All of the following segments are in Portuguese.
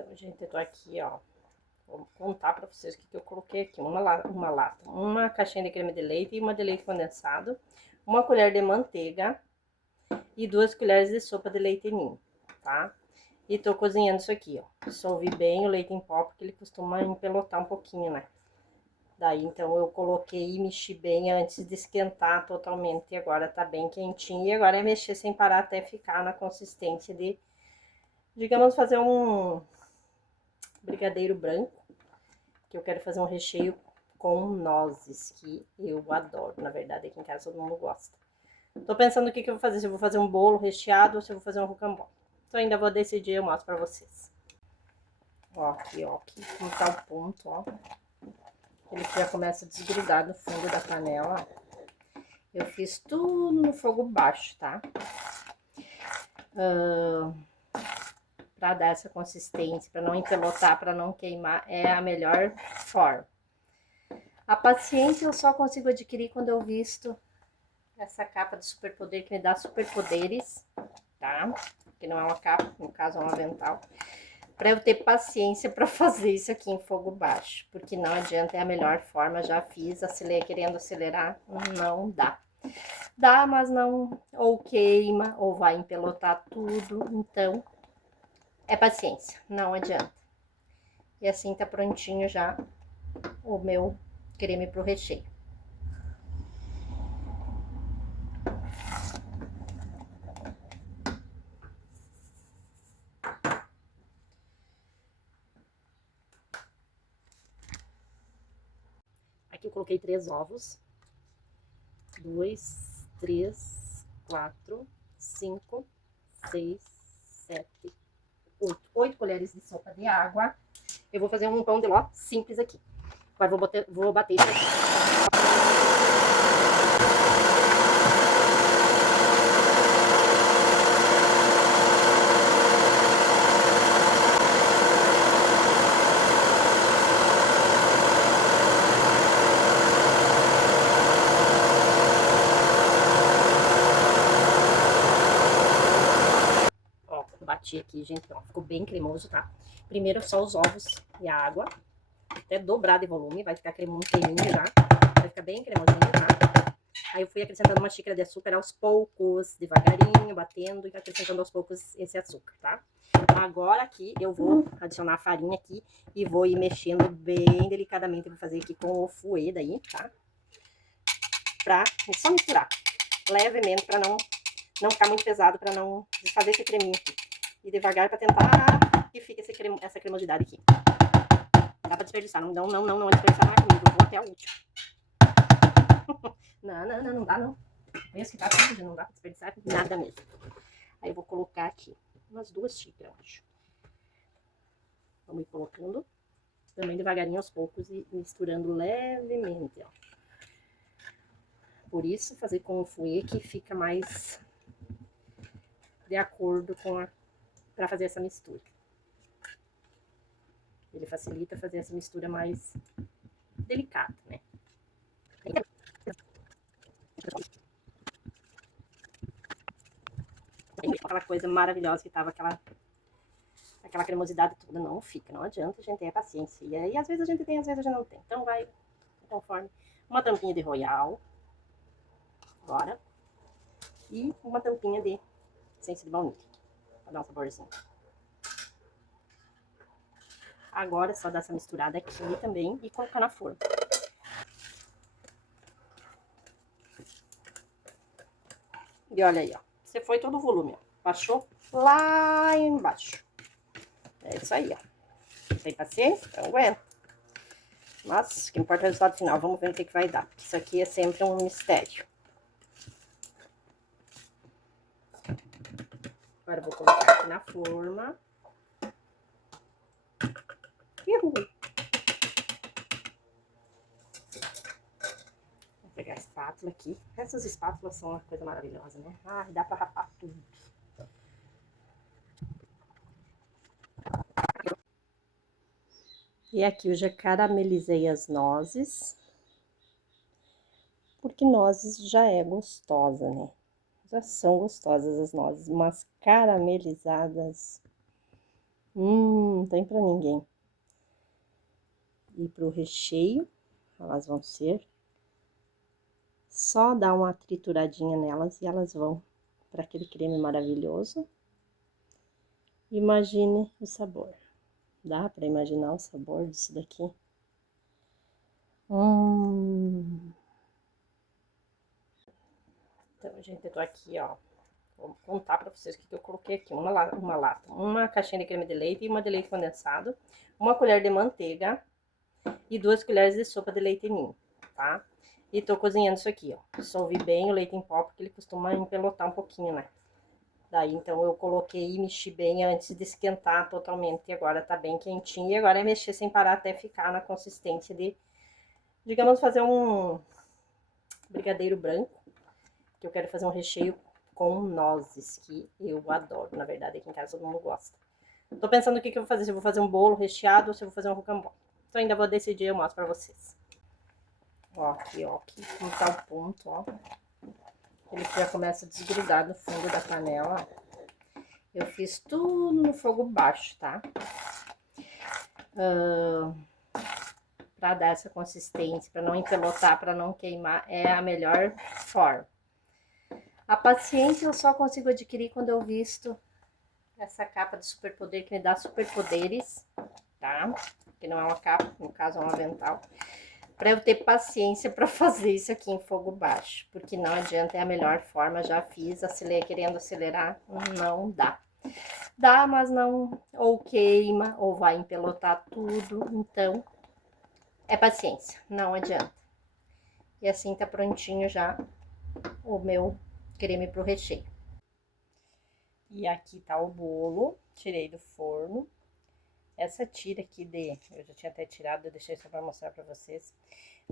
Então, gente, eu tô aqui, ó. Vou contar pra vocês o que eu coloquei aqui. Uma lata, uma caixinha de creme de leite e uma de leite condensado, uma colher de manteiga e 2 colheres de sopa de leite ninho, tá? E tô cozinhando isso aqui, ó. Dissolvi bem o leite em pó, porque ele costuma empelotar um pouquinho, né? Daí, então, eu coloquei e mexi bem antes de esquentar totalmente. E agora tá bem quentinho. E agora é mexer sem parar até ficar na consistência de, digamos, fazer um brigadeiro branco. Que eu quero fazer um recheio com nozes, que eu adoro. Na verdade, aqui em casa todo mundo gosta. Tô pensando o que eu vou fazer. Se eu vou fazer um bolo recheado ou se eu vou fazer um rocambole. Então, ainda vou decidir, eu mostro pra vocês. Ó, aqui tá o ponto, ó. Ele já começa a desgrudar do fundo da panela. Eu fiz tudo no fogo baixo, tá? Pra dar essa consistência, pra não empelotar, pra não queimar, é a melhor forma. A paciência eu só consigo adquirir quando eu visto essa capa de superpoder, que me dá superpoderes, tá? Que não é uma capa, no caso é um avental. Pra eu ter paciência pra fazer isso aqui em fogo baixo, porque não adianta, é a melhor forma, já fiz, querendo acelerar, não dá. Dá, mas não, ou queima, ou vai empelotar tudo, então é paciência, não adianta. E assim tá prontinho já o meu creme pro recheio. Aqui eu coloquei 3 ovos. 2, 3, 4, 5, 6, 7, 8. 8 colheres de sopa de água. Eu vou fazer um pão de ló simples aqui. Agora vou bater isso aqui. Bati aqui, gente, ó, ficou bem cremoso, tá? Primeiro só os ovos e a água, até dobrar de volume, vai ficar cremosinho já, vai ficar bem cremosinho, tá? Aí eu fui acrescentando uma xícara de açúcar aos poucos, devagarinho, batendo e acrescentando aos poucos esse açúcar, tá? Agora aqui eu vou adicionar a farinha aqui e vou ir mexendo bem delicadamente, eu vou fazer aqui com o fouet daí, tá? Pra só misturar levemente, pra não ficar muito pesado, pra não desfazer esse creminho aqui. E devagar para tentar que fique essa cremosidade aqui. Não dá para desperdiçar, não é desperdiçar nada comigo, eu vou até o último. não dá não. Pensa que tá sujo, não dá para desperdiçar nada mesmo. Aí eu vou colocar aqui umas 2 xícaras, eu acho. Vamos ir colocando também devagarinho aos poucos e misturando levemente, ó. Por isso, fazer com o fouet que fica mais de acordo com para fazer essa mistura. Ele facilita fazer essa mistura mais delicada, né? Aquela coisa maravilhosa que tava aquela cremosidade toda, não fica, não adianta, a gente ter paciência. E aí, às vezes a gente tem, às vezes a gente não tem. Então, vai conforme. Uma tampinha de Royal, agora. E uma tampinha de essência de baunilha, pra dar um saborzinho. Agora, é só dar essa misturada aqui também e colocar na forma. E olha aí, ó. Você foi todo o volume, ó. Baixou lá embaixo. É isso aí, ó. Tem paciência? Então aguenta. Mas o que importa é o resultado final. Vamos ver o que vai dar. Porque isso aqui é sempre um mistério. Agora eu vou colocar aqui na forma. Uhul. Vou pegar a espátula aqui. Essas espátulas são uma coisa maravilhosa, né? Ah, dá pra rapar tudo. E aqui eu já caramelizei as nozes. Porque nozes já é gostosa, né? Já são gostosas as nozes, mas caramelizadas. Não tem pra ninguém. E pro recheio, elas vão ser só dar uma trituradinha nelas e elas vão para aquele creme maravilhoso. Imagine o sabor. Dá para imaginar o sabor disso daqui? Então, gente, eu tô aqui, ó. Vou contar para vocês o que eu coloquei aqui. Uma caixinha de creme de leite e uma de leite condensado, uma colher de manteiga e 2 colheres de sopa de leite ninho, tá? E tô cozinhando isso aqui, ó. Dissolvi bem o leite em pó, porque ele costuma empelotar um pouquinho, né? Daí, então, eu coloquei e mexi bem antes de esquentar totalmente. E agora tá bem quentinho. E agora é mexer sem parar até ficar na consistência de, digamos, fazer um brigadeiro branco. Que eu quero fazer um recheio com nozes, que eu adoro. Na verdade, aqui em casa todo mundo gosta. Tô pensando o que eu vou fazer. Se eu vou fazer um bolo recheado ou se eu vou fazer um rocambole. Então, ainda vou decidir, eu mostro pra vocês. Ó, aqui tá o ponto, ó. Ele já começa a desgrudar do fundo da panela, ó. Eu fiz tudo no fogo baixo, tá? Pra dar essa consistência, pra não empelotar, pra não queimar, é a melhor forma. A paciência eu só consigo adquirir quando eu visto essa capa de superpoder, que me dá superpoderes, tá? Que não é uma capa, no caso é um avental. Pra eu ter paciência pra fazer isso aqui em fogo baixo, porque não adianta, é a melhor forma, já fiz, querendo acelerar, não dá. Dá, mas não, ou queima, ou vai empelotar tudo, então é paciência, não adianta. E assim tá prontinho já o meu creme pro recheio. E aqui tá o bolo, tirei do forno. Essa tira aqui eu já tinha até tirado, eu deixei só pra mostrar pra vocês.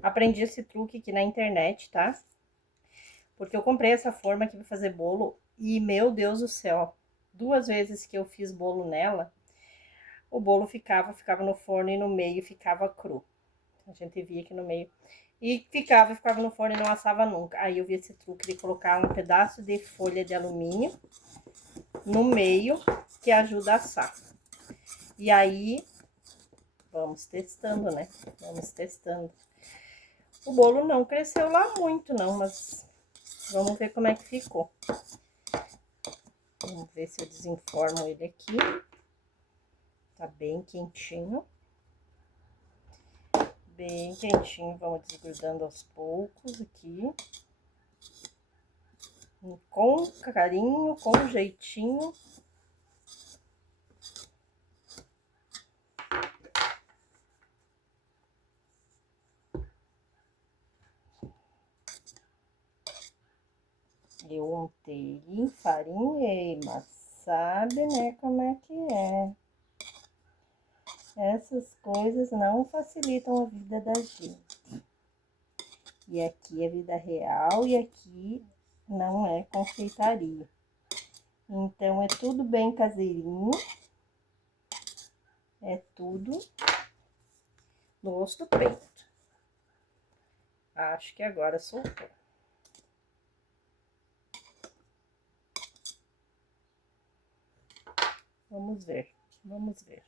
Aprendi esse truque aqui na internet, tá? Porque eu comprei essa forma aqui pra fazer bolo e, meu Deus do céu, 2 vezes que eu fiz bolo nela, o bolo ficava no forno e no meio ficava cru. A gente via aqui no meio. E ficava no forno e não assava nunca. Aí eu vi esse truque de colocar um pedaço de folha de alumínio no meio, que ajuda a assar. E aí, vamos testando, né? Vamos testando. O bolo não cresceu lá muito, não, mas vamos ver como é que ficou. Vamos ver se eu desenformo ele aqui. Tá bem quentinho. Bem quentinho, vamos desgrudando aos poucos aqui. Com carinho, com jeitinho. Eu untei, enfarinhei, mas sabe, né, como é que é. Essas coisas não facilitam a vida da gente. E aqui é vida real e aqui não é confeitaria. Então, é tudo bem caseirinho. É tudo no osso do peito. Acho que agora soltou. Vamos ver, vamos ver.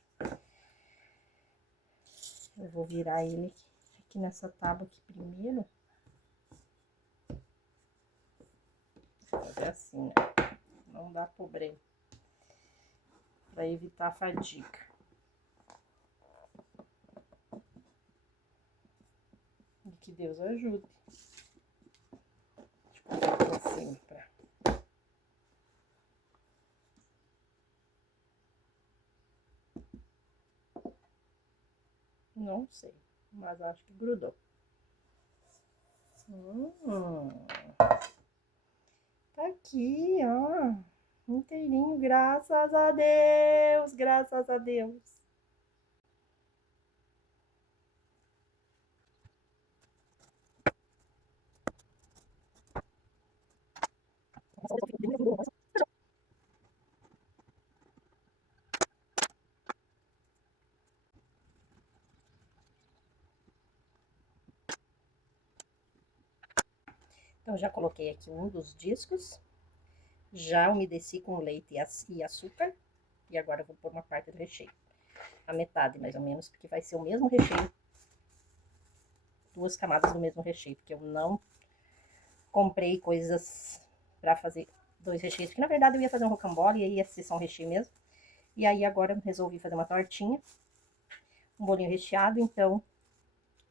Eu vou virar ele aqui nessa tábua aqui primeiro. Vou fazer assim, né? Não dá problema. Pra evitar a fadiga. E que Deus ajude. Deixa eu colocar pra cima pra... Não sei, mas acho que grudou. Tá aqui, ó. Inteirinho, graças a Deus, graças a Deus. Então, já coloquei aqui um dos discos. Já umedeci com leite e açúcar. E agora eu vou pôr uma parte do recheio. a metade, mais ou menos, porque vai ser o mesmo recheio. 2 camadas do mesmo recheio, porque eu não comprei coisas pra fazer 2 recheios, porque na verdade eu ia fazer um rocambole e aí ia ser só um recheio mesmo. E aí agora eu resolvi fazer uma tortinha, um bolinho recheado, então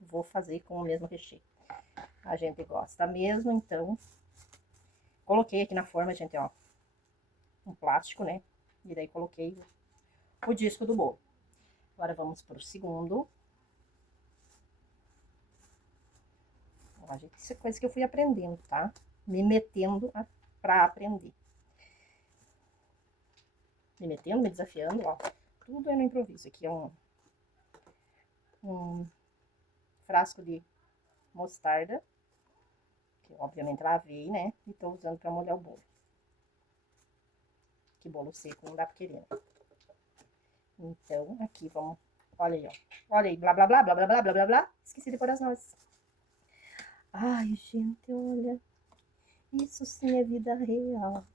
vou fazer com o mesmo recheio. A gente gosta mesmo, então coloquei aqui na forma, gente, ó, um plástico, né? E daí coloquei o disco do bolo. Agora vamos pro segundo. Ó, gente, isso é coisa que eu fui aprendendo, tá? Me metendo pra aprender. Me metendo, me desafiando, ó. Tudo é no improviso. Aqui é um frasco de mostarda, que eu, obviamente lavei, né? E tô usando pra molhar o bolo. Que bolo seco não dá pra querer, né? Então, aqui vamos... Olha aí, ó. Olha aí, blá, blá, blá, blá, blá, blá, blá, blá, blá. Esqueci de pôr as nozes. Ai, gente, olha. Isso sim é vida real.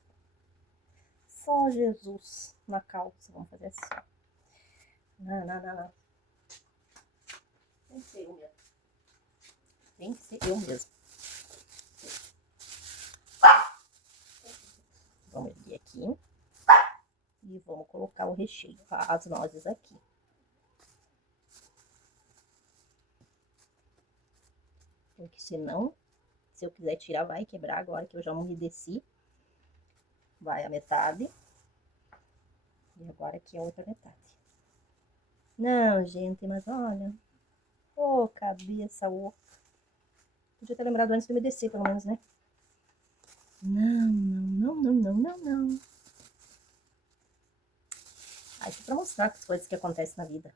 Só Jesus na calça. Vamos fazer assim. Não, não, não, não. Tem que ser eu mesmo. Tem que ser eu mesmo. Vamos erguer aqui. E vamos colocar o recheio, as nozes aqui. Porque senão, se eu quiser tirar, vai quebrar agora que eu já umedeci. Vai a metade. E agora aqui a outra metade. Não, gente, mas olha. Ô, cabeça oca. Podia ter lembrado antes de umedecer, pelo menos, né? Não, não, não, não, não, não, não. Ah, isso é pra mostrar as coisas que acontecem na vida.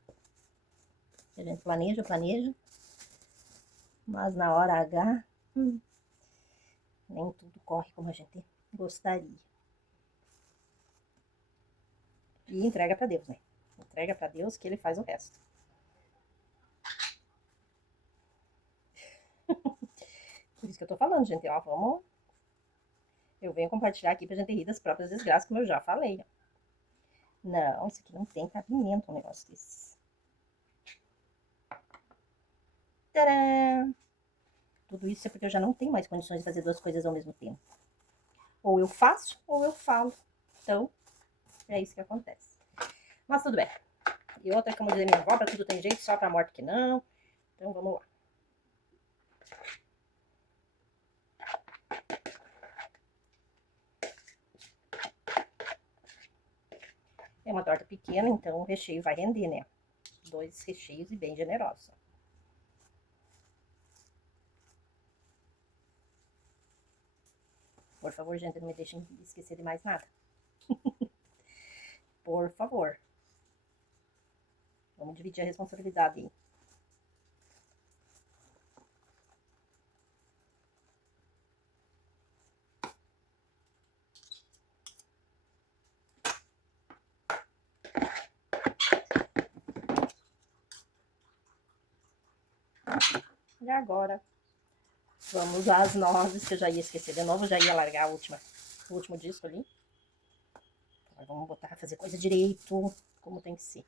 A gente planeja, planeja. Mas na hora H, nem tudo corre como a gente gostaria. E entrega pra Deus, né? Entrega pra Deus que ele faz o resto. Por isso que eu tô falando, gente, ó, vamos... Eu venho compartilhar aqui pra gente rir das próprias desgraças, como eu já falei, ó. Não, isso aqui não tem cabimento, um negócio desse. Tcharam! Tudo isso é porque eu já não tenho mais condições de fazer 2 coisas ao mesmo tempo. Ou eu faço, ou eu falo. Então, é isso que acontece. Mas tudo bem. E outra, como diz minha avó, pra tudo tem jeito, só pra morte que não. Então, vamos lá. É uma torta pequena, então o recheio vai render, né? 2 recheios e bem generosos. Por favor, gente, não me deixem esquecer de mais nada. Por favor. Vamos dividir a responsabilidade aí. E agora, vamos usar as nozes, que eu já ia esquecer de novo, já ia largar o último disco ali. Agora vamos botar, fazer coisa direito, como tem que ser.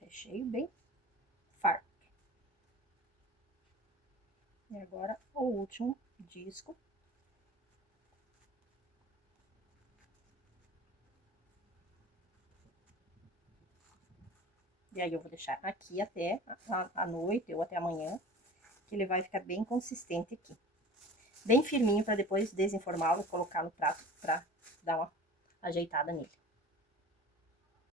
Recheio bem farto. E agora o último disco. E aí eu vou deixar aqui até a noite ou até amanhã, que ele vai ficar bem consistente aqui. Bem firminho para depois desenformá-lo e colocar no prato para dar uma ajeitada nele.